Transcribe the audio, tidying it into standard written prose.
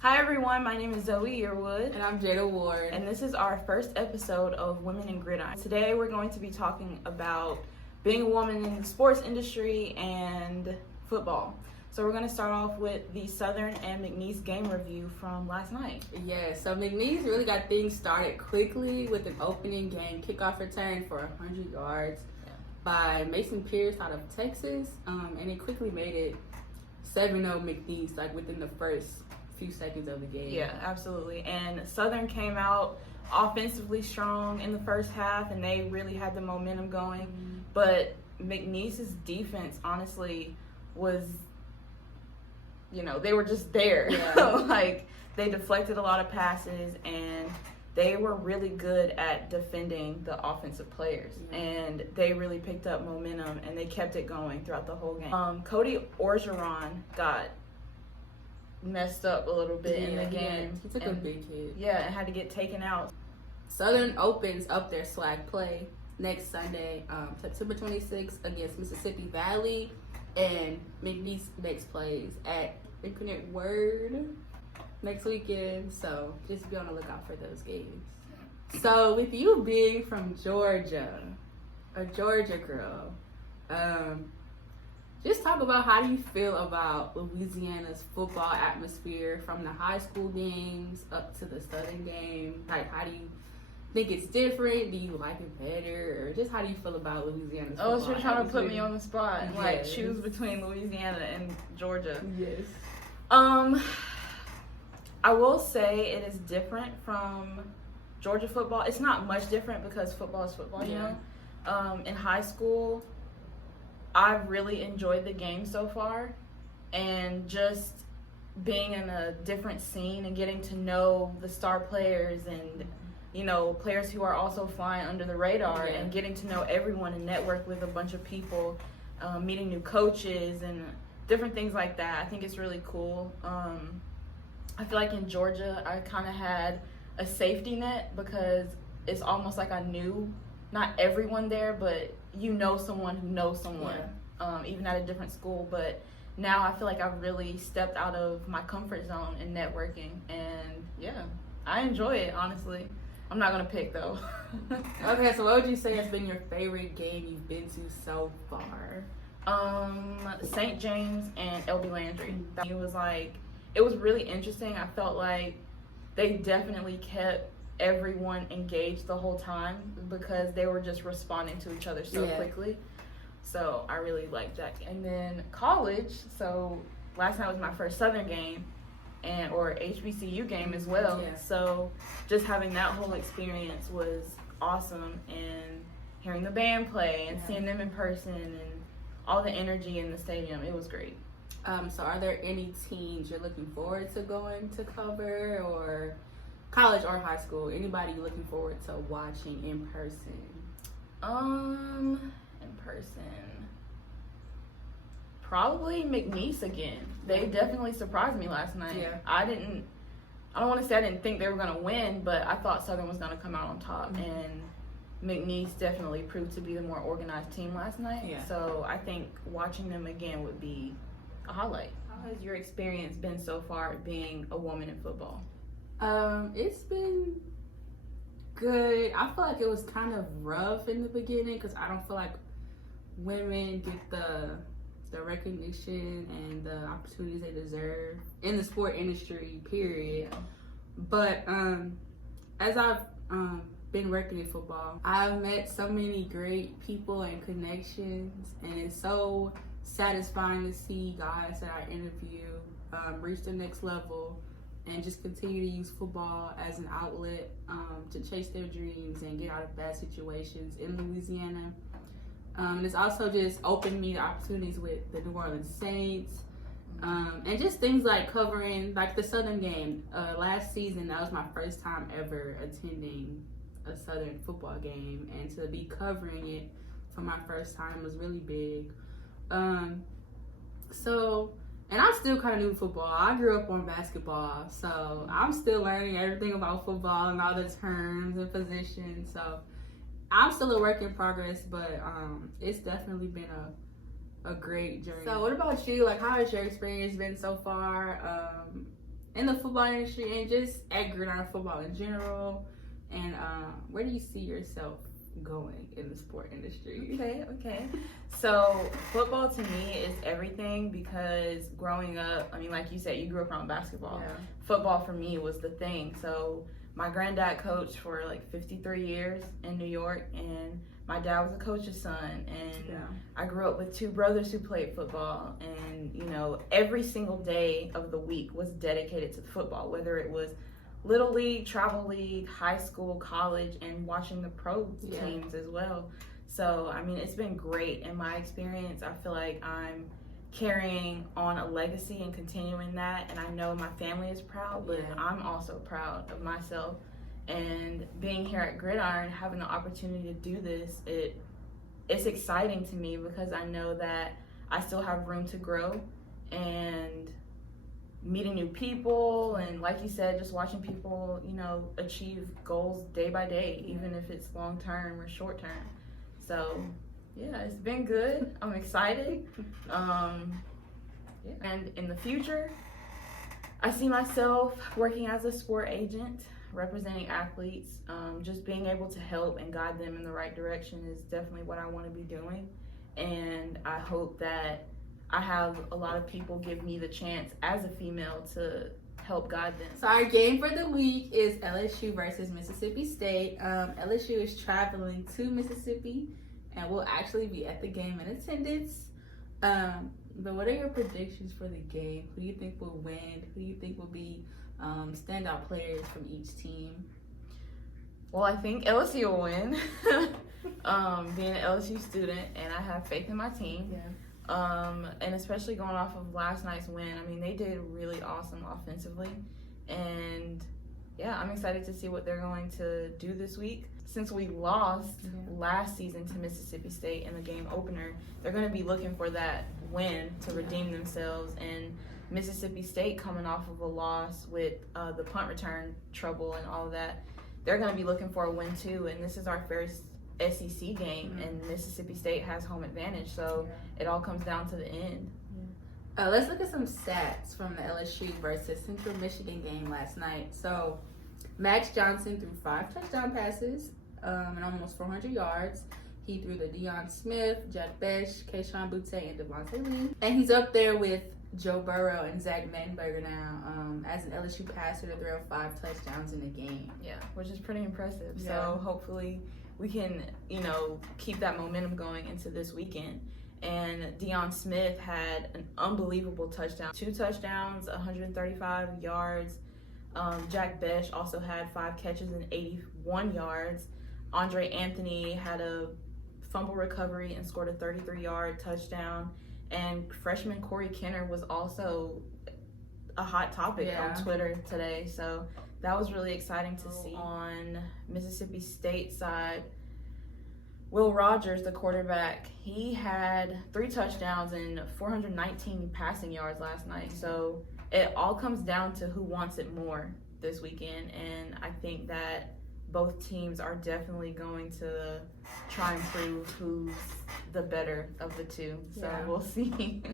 Hi everyone, my name is Zoii Yearwood. And I'm Jada Ward. And this is our first episode of Women in Gridiron. Today we're going to be talking about being a woman in the sports industry and football. So we're going to start off with the Southern and McNeese game review from last night. Yeah, so McNeese really got things started quickly with an opening game kickoff return for 100 yards by Mason Pierce out of Texas. And it quickly made it 7-0 McNeese, like within the first few seconds of the game. Yeah, absolutely. And Southern came out offensively strong in the first half, and they really had the momentum going. Mm-hmm. But McNeese's defense, honestly, was, they were just there. Yeah. Like, they deflected a lot of passes, and they were really good at defending the offensive players. Mm-hmm. And they really picked up momentum, and they kept it going throughout the whole game. Cody Orgeron got messed up a little bit in the game. He took a big hit. Yeah, and had to get taken out. Southern opens up their swag play next Sunday, September 26th against Mississippi Valley, and McNeese next plays at Infinite Word next weekend. So just be on the lookout for those games. So with you being from Georgia, a Georgia girl, just talk about how do you feel about Louisiana's football atmosphere from the high school games up to the Southern game. Like, how do you think it's different? Do you like it better? Or just how do you feel about Louisiana's football atmosphere? Oh, so you're trying to put me on the spot and yes. choose between Louisiana and Georgia. Yes. I will say it is different from Georgia football. It's not much different because football is football, you know? In high school, I've really enjoyed the game so far, and just being in a different scene and getting to know the star players and, players who are also flying under the radar and getting to know everyone and network with a bunch of people, meeting new coaches and different things like that. I think it's really cool. I feel like in Georgia, I kind of had a safety net because it's almost like I knew not everyone there, but someone who knows someone, even at a different school. But now I feel like I've really stepped out of my comfort zone in networking, and I enjoy it, honestly. I'm not going to pick, though. Okay, so what would you say has been your favorite game you've been to so far? St. James and LB Landry. It was really interesting. I felt like they definitely kept everyone engaged the whole time because they were just responding to each other so quickly. So I really liked that. And then college, so last night was my first Southern game or HBCU game as well. Yeah. So just having that whole experience was awesome, and hearing the band play and seeing them in person and all the energy in the stadium, it was great. So are there any teams you're looking forward to going to cover, or college or high school? Anybody you're looking forward to watching in person? In person, probably McNeese again. They definitely surprised me last night. Yeah. I don't want to say I didn't think they were going to win, but I thought Southern was going to come out on top. Mm-hmm. And McNeese definitely proved to be the more organized team last night. Yeah. So I think watching them again would be a highlight. How has your experience been so far being a woman in football? It's been good. I feel like it was kind of rough in the beginning because I don't feel like women get the recognition and the opportunities they deserve in the sport industry, period. But as I've been working in football, I've met so many great people and connections, and it's so satisfying to see guys that I interview reach the next level and just continue to use football as an outlet to chase their dreams and get out of bad situations in Louisiana. And it's also just opened me to opportunities with the New Orleans Saints, and just things like covering like the Southern game. Last season, that was my first time ever attending a Southern football game, and to be covering it for my first time was really big. And I'm still kind of new to football. I grew up on basketball, so I'm still learning everything about football and all the terms and positions. So I'm still a work in progress, but it's definitely been a great journey. So what about you? Like, how has your experience been so far? in the football industry and just at Gridiron football in general? And where do you see yourself going in the sport industry? Okay. So football to me is everything because growing up, I mean, like you said, you grew up around basketball. Yeah. Football for me was the thing. So my granddad coached for like 53 years in New York, and my dad was a coach's son, and I grew up with two brothers who played football, and you know, every single day of the week was dedicated to football, whether it was Little League, Travel League, high school, college, and watching the pro teams as well. So, I mean, it's been great. In my experience, I feel like I'm carrying on a legacy and continuing that. And I know my family is proud, but I'm also proud of myself. And being here at Gridiron, having the opportunity to do this, it's exciting to me because I know that I still have room to grow and meeting new people, and like you said, just watching people, you know, achieve goals day by day, even if it's long term or short term. So yeah, it's been good. I'm excited. And in the future, I see myself working as a sport agent, representing athletes. Just being able to help and guide them in the right direction is definitely what I want to be doing, and I hope that I have a lot of people give me the chance as a female to help guide them. So our game for the week is LSU versus Mississippi State. LSU is traveling to Mississippi, and we'll actually be at the game in attendance. But what are your predictions for the game? Who do you think will win? Who do you think will be standout players from each team? Well, I think LSU will win. Being an LSU student, and I have faith in my team. Yeah. And especially going off of last night's win, I mean, they did really awesome offensively. And yeah, I'm excited to see what they're going to do this week. Since we lost last season to Mississippi State in the game opener, they're going to be looking for that win to redeem themselves. And Mississippi State, coming off of a loss with the punt return trouble and all of that, they're going to be looking for a win too. And this is our first SEC game, and Mississippi State has home advantage, so it all comes down to the end. Let's look at some stats from the LSU versus Central Michigan game last night. So Max Johnson threw 5 touchdown passes and almost 400 yards. He threw the Deion Smith, Jack Besh, Keyshawn Butte, and Devontae Lee. And he's up there with Joe Burrow and Zach Mettenberger now as an LSU passer to throw 5 touchdowns in a game. Yeah, which is pretty impressive. So hopefully we can, you know, keep that momentum going into this weekend. And Deion Smith had an unbelievable touchdown. 2 touchdowns, 135 yards. Jack Besh also had 5 catches and 81 yards. Andre Anthony had a fumble recovery and scored a 33-yard touchdown. And freshman Corey Kenner was also a hot topic on Twitter today. So that was really exciting to see. On Mississippi State side, Will Rogers, the quarterback, he had 3 touchdowns and 419 passing yards last night. So it all comes down to who wants it more this weekend. And I think that both teams are definitely going to try and prove who's the better of the two. So we'll see.